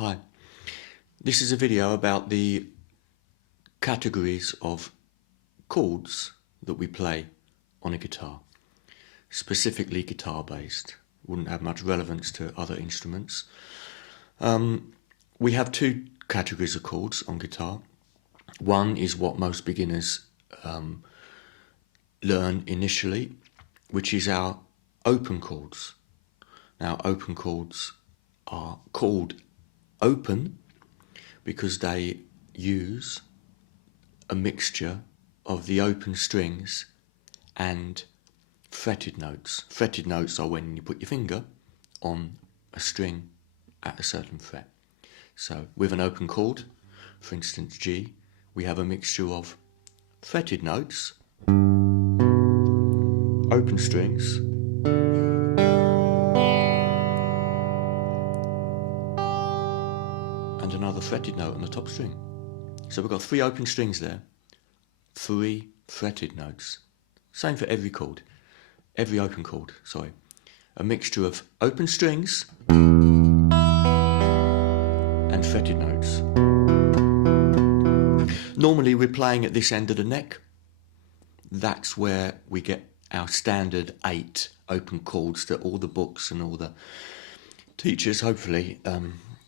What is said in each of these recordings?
Hi, this is a video about the categories of chords that we play on a guitar, specifically guitar based. Wouldn't have much relevance to other instruments. We have two categories of chords on guitar. One is what most beginners learn initially, which is our open chords. Now, open chords are called open because they use a mixture of the open strings and fretted notes. Fretted notes are when you put your finger on a string at a certain fret. So with an open chord, for instance G, we have a mixture of fretted notes, open strings, and another fretted note on the top string. So we've got three open strings there, three fretted notes. Same for every chord, every open chord, sorry. A mixture of open strings and fretted notes. Normally we're playing at this end of the neck. That's where we get our standard 8 open chords that all the books and all the teachers hopefully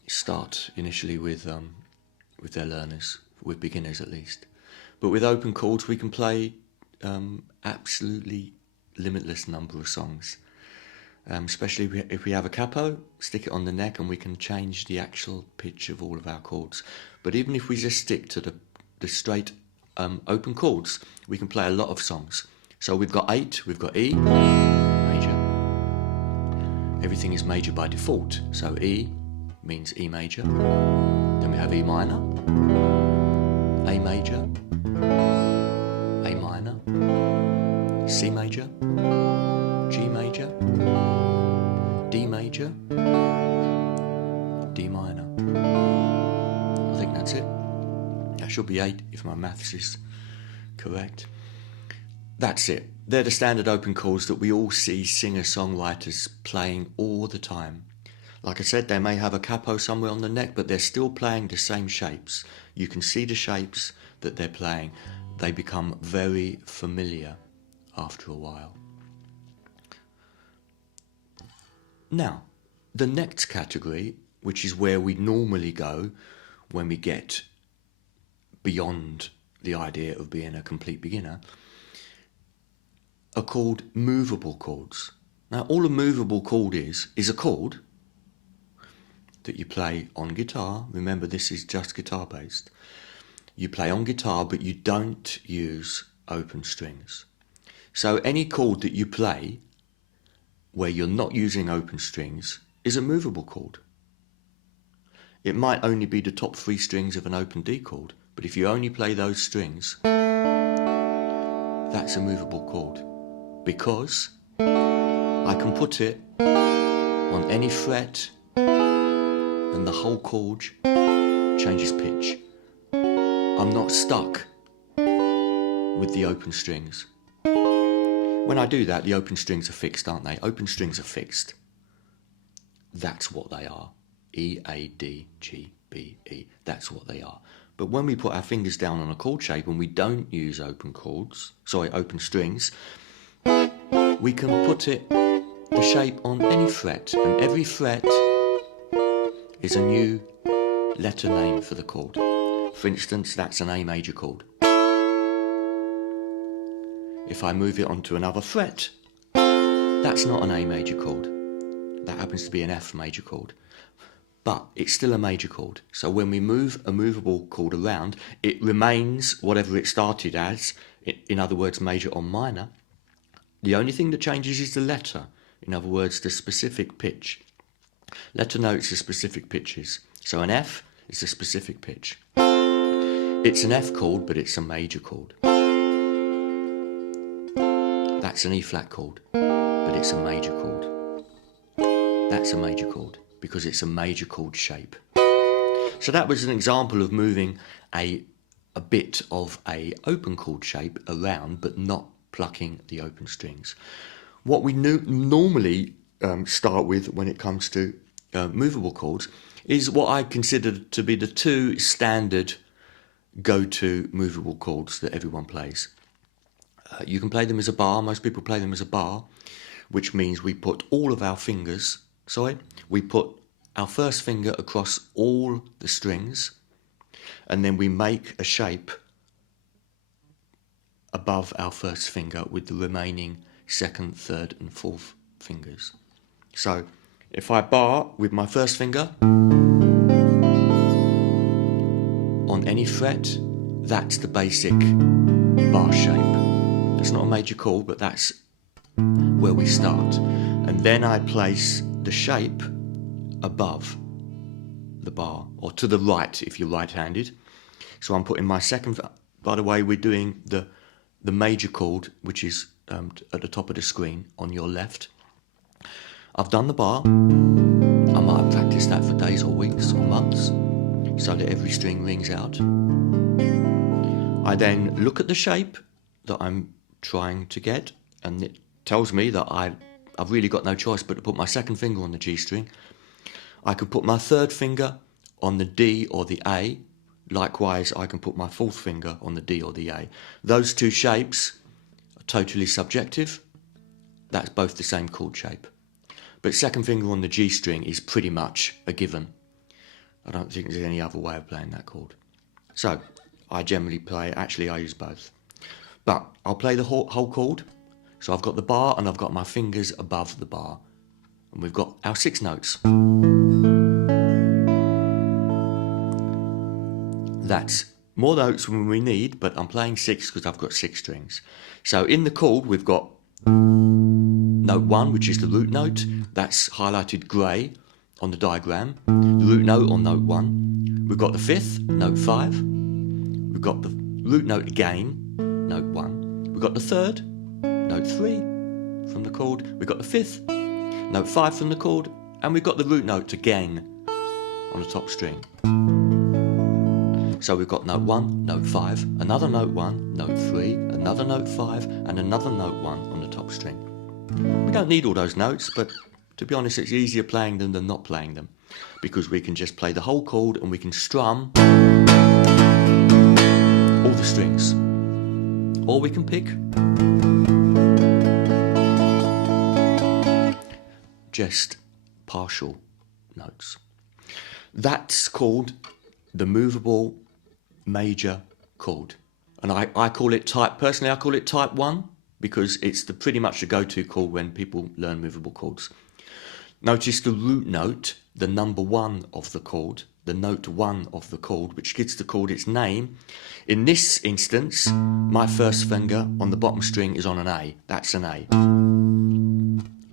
start initially with their learners, with beginners at least. But with open chords we can play absolutely limitless number of songs. Especially if we have a capo, stick it on the neck and we can change the actual pitch of all of our chords. But even if we just stick to the straight open chords, we can play a lot of songs. So we've got 8, we've got E, major. Everything is major by default. So E means E major. Then we have E minor, A major, A minor, C major, G major, D major, D minor. I think that's it. That should be 8 if my maths is correct. That's it. They're the standard open chords that we all see singer-songwriters playing all the time. Like I said, they may have a capo somewhere on the neck, but they're still playing the same shapes. You can see the shapes that they're playing. They become very familiar after a while. Now, the next category, which is where we normally go when we get beyond the idea of being a complete beginner, are called movable chords. Now, all a movable chord is a chord that you play on guitar. Remember, this is just guitar based. You play on guitar, but you don't use open strings. So any chord that you play where you're not using open strings is a movable chord. It might only be the top 3 strings of an open D chord, but if you only play those strings, that's a movable chord, because I can put it on any fret and the whole chord changes pitch. I'm not stuck with the open strings. When I do that, the open strings are fixed, aren't they? Open strings are fixed. That's what they are. E, A, D, G, B, E. That's what they are. But when we put our fingers down on a chord shape and we don't use open strings, we can put the shape on any fret, and every fret is a new letter name for the chord. For instance, that's an A major chord. If I move it onto another fret, that's not an A major chord. That happens to be an F major chord. But it's still a major chord. So when we move a movable chord around, it remains whatever it started as, in other words, major or minor. The only thing that changes is the letter, in other words, the specific pitch. Letter notes are specific pitches. So an F is a specific pitch. It's an F chord, but it's a major chord. That's an E flat chord, but it's a major chord. That's a major chord, because it's a major chord shape. So that was an example of moving a bit of a open chord shape around, but not plucking the open strings. What we normally start with when it comes to movable chords, is what I consider to be the two standard go-to movable chords that everyone plays. You can play them as a bar. Most people play them as a bar, which means we put all of our fingers, we put our first finger across all the strings, and then we make a shape above our first finger with the remaining second, third and fourth fingers. So if I bar with my first finger on any fret, that's the basic bar shape. It's not a major chord, but that's where we start. And then I place the shape above the bar, or to the right if you're right-handed. So I'm putting my second, by the way, we're doing the major chord, which is at the top of the screen on your left. I've done the bar. I might have practiced that for days or weeks or months, so that every string rings out. I then look at the shape that I'm trying to get, and it tells me that I've really got no choice but to put my second finger on the G string. I can put my third finger on the D or the A. Likewise, I can put my fourth finger on the D or the A. Those two shapes are totally subjective. That's both the same chord shape. But second finger on the G string is pretty much a given. I don't think there's any other way of playing that chord. So I generally play, actually I use both. But I'll play the whole chord. So I've got the bar and I've got my fingers above the bar. And we've got our 6 notes. That's more notes than we need, but I'm playing 6 because I've got 6 strings. So in the chord we've got note 1, which is the root note. That's highlighted grey on the diagram. The root note on note 1. We've got the 5th, note 5. We've got the root note again, note 1. We've got the 3rd, note 3 from the chord. We've got the 5th, note 5 from the chord. And we've got the root note again on the top string. So we've got note 1, note 5, another note 1, note 3, another note 5, and another note 1 on the top string. We don't need all those notes, but to be honest, it's easier playing them than not playing them, because we can just play the whole chord and we can strum all the strings. Or we can pick just partial notes. That's called the movable major chord, and I call it type, personally I call it type 1, because it's pretty much the go-to chord when people learn movable chords. Notice the root note, the number 1 of the chord, the note 1 of the chord, which gives the chord its name. In this instance, my first finger on the bottom string is on an A. That's an A.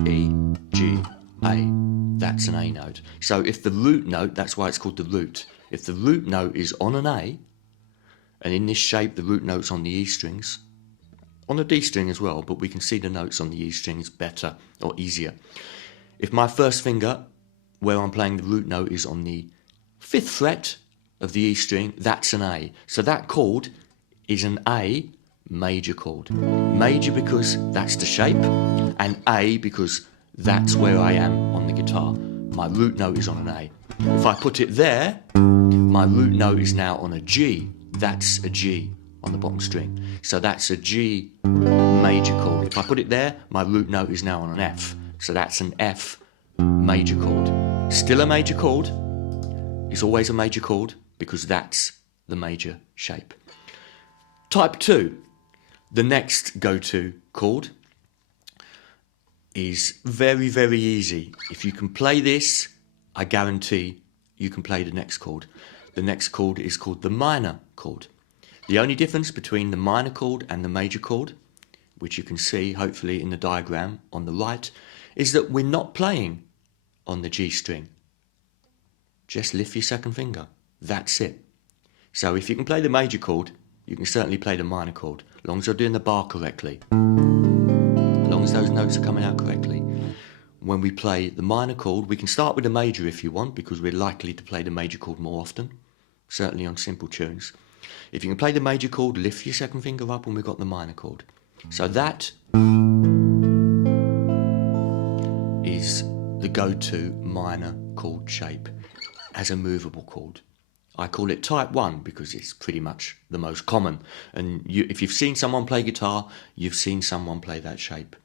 E, G, A. That's an A note. So if the root note, that's why it's called the root. If the root note is on an A, and in this shape the root note's on the E strings, on the D string as well, but we can see the notes on the E strings better or easier. If my first finger, where I'm playing the root note, is on the 5th fret of the E string, that's an A. So that chord is an A major chord. Major because that's the shape, and A because that's where I am on the guitar. My root note is on an A. If I put it there, my root note is now on a G. That's a G on the bottom string. So that's a G major chord. If I put it there, my root note is now on an F. So that's an F major chord. Still a major chord. It's always a major chord because that's the major shape. Type 2, the next go-to chord, is very, very easy. If you can play this, I guarantee you can play the next chord. The next chord is called the minor chord. The only difference between the minor chord and the major chord, which you can see hopefully in the diagram on the right, is that we're not playing on the G string. Just lift your second finger. That's it. So if you can play the major chord, you can certainly play the minor chord, as long as you're doing the bar correctly, as long as those notes are coming out correctly. When we play the minor chord, we can start with the major if you want, because we're likely to play the major chord more often, certainly on simple tunes. If you can play the major chord, lift your second finger up when we've got the minor chord. So that is the go-to minor chord shape as a movable chord. I call it type 1 because it's pretty much the most common. And if you've seen someone play guitar, you've seen someone play that shape.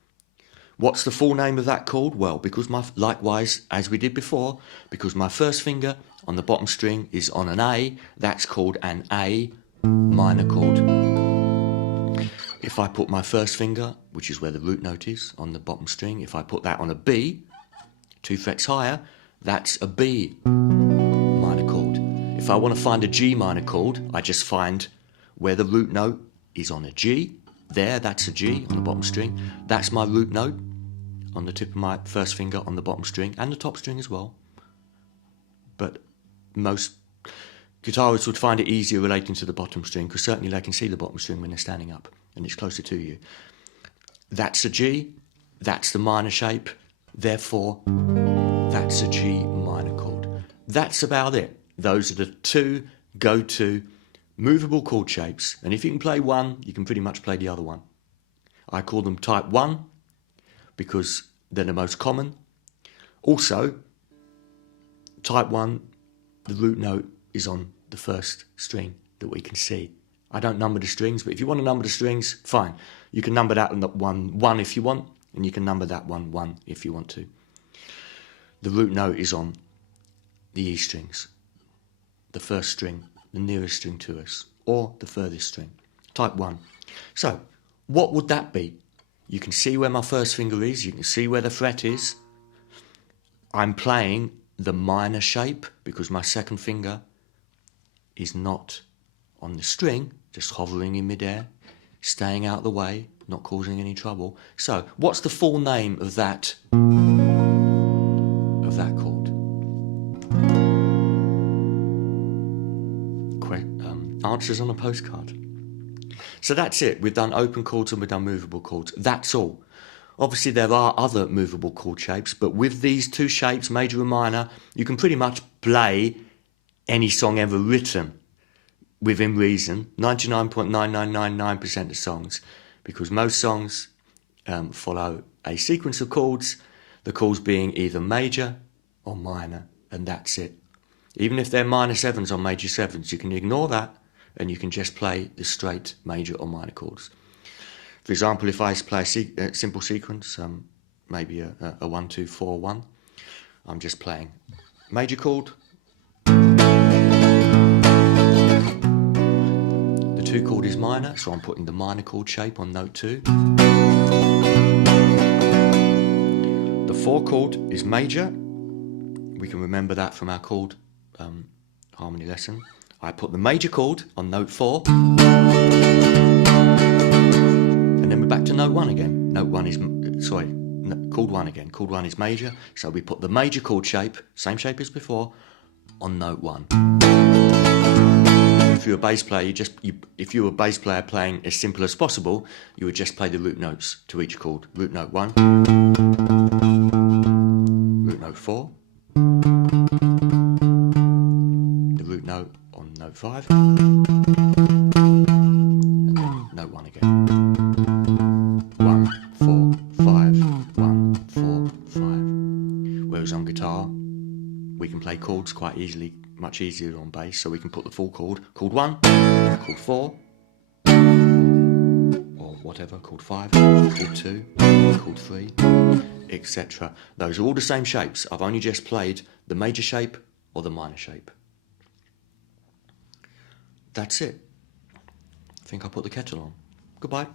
What's the full name of that chord? Well, because likewise, as we did before, because my first finger on the bottom string is on an A, that's called an A minor chord. If I put my first finger, which is where the root note is, on the bottom string, if I put that on a B, 2 frets higher, that's a B minor chord. If I want to find a G minor chord, I just find where the root note is on a G. There, that's a G on the bottom string. That's my root note on the tip of my first finger on the bottom string and the top string as well. But most guitarists would find it easier relating to the bottom string because certainly they can see the bottom string when they're standing up and it's closer to you. That's a G, that's the minor shape, therefore that's a G minor chord. That's about it. Those are the 2 go-to movable chord shapes, and if you can play one, you can pretty much play the other one. I call them type 1 because they're the most common. Also, type 1, the root note is on the first string that we can see. I don't number the strings, but if you want to number the strings, fine. You can number that one 1 if you want, and you can number that one 1 if you want to. The root note is on the E strings, the first string, the nearest string to us, or the furthest string. Type 1. So, what would that be? You can see where my first finger is, you can see where the fret is. I'm playing the minor shape because my second finger is not on the string, just hovering in midair, staying out of the way, not causing any trouble. So, what's the full name of that chord? Answers on a postcard. So that's it. We've done open chords and we've done movable chords. That's all. Obviously there are other movable chord shapes, but with these 2 shapes, major and minor, you can pretty much play any song ever written within reason, 99.9999% of songs, because most songs follow a sequence of chords, the chords being either major or minor, and that's it. Even if they're minor 7s on major 7s, you can ignore that and you can just play the straight major or minor chords. For example, if I play a simple sequence, maybe a 1, 2, 4, 1, I'm just playing major chord, the 2 chord is minor, so I'm putting the minor chord shape on note 2. The 4 chord is major, we can remember that from our chord harmony lesson. I put the major chord on note 4, and then we're back to note 1 again. Note 1 is, chord 1 again. Chord 1 is major, so we put the major chord shape, same shape as before, on note 1. If you're a bass player, if you were a bass player playing as simple as possible, you would just play the root notes to each chord. Root note 1, root note 4, the root note on note 5, and then note 1 again. 1, 4, 5, 1, 4, 5. Whereas on guitar, we can play chords quite easily, much easier than on bass, so we can put the full chord, chord 1, chord 4, or whatever, chord 5, chord 2, chord 3, etc. Those are all the same shapes. I've only just played the major shape or the minor shape. That's it. I think I'll put the kettle on. Goodbye.